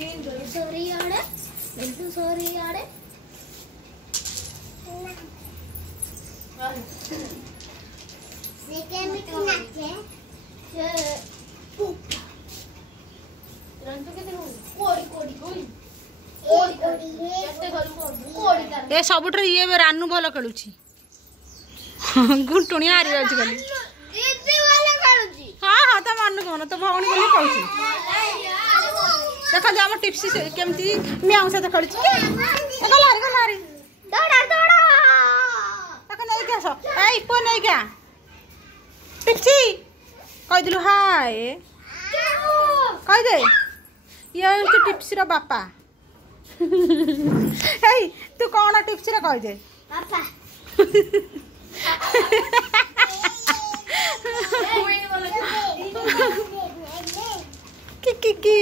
sorry यार बिल्कुल sorry यार सेकंड में कितना है रंतु के दिन कोड़ी कोड़ी कोड़ी ए सबुठर ये रानू भल खेलुची गुंटुणी हारी जाଉଛି खाली दीदी वाला खेलुची हां हां त मानु कोन तो भौणी बोली कहूची देखा जा हम टिप्स केमती म्याऊ से तो खेलुची गलारी दौड़ा दौड़ा तक नहीं क्या सो ए इपो नहीं क्या टिप्सी कह दिलु हाय कह दे ये हूँ टिप्सी रो बापा हे तू कौन टिप्सी रे कह दे पापा की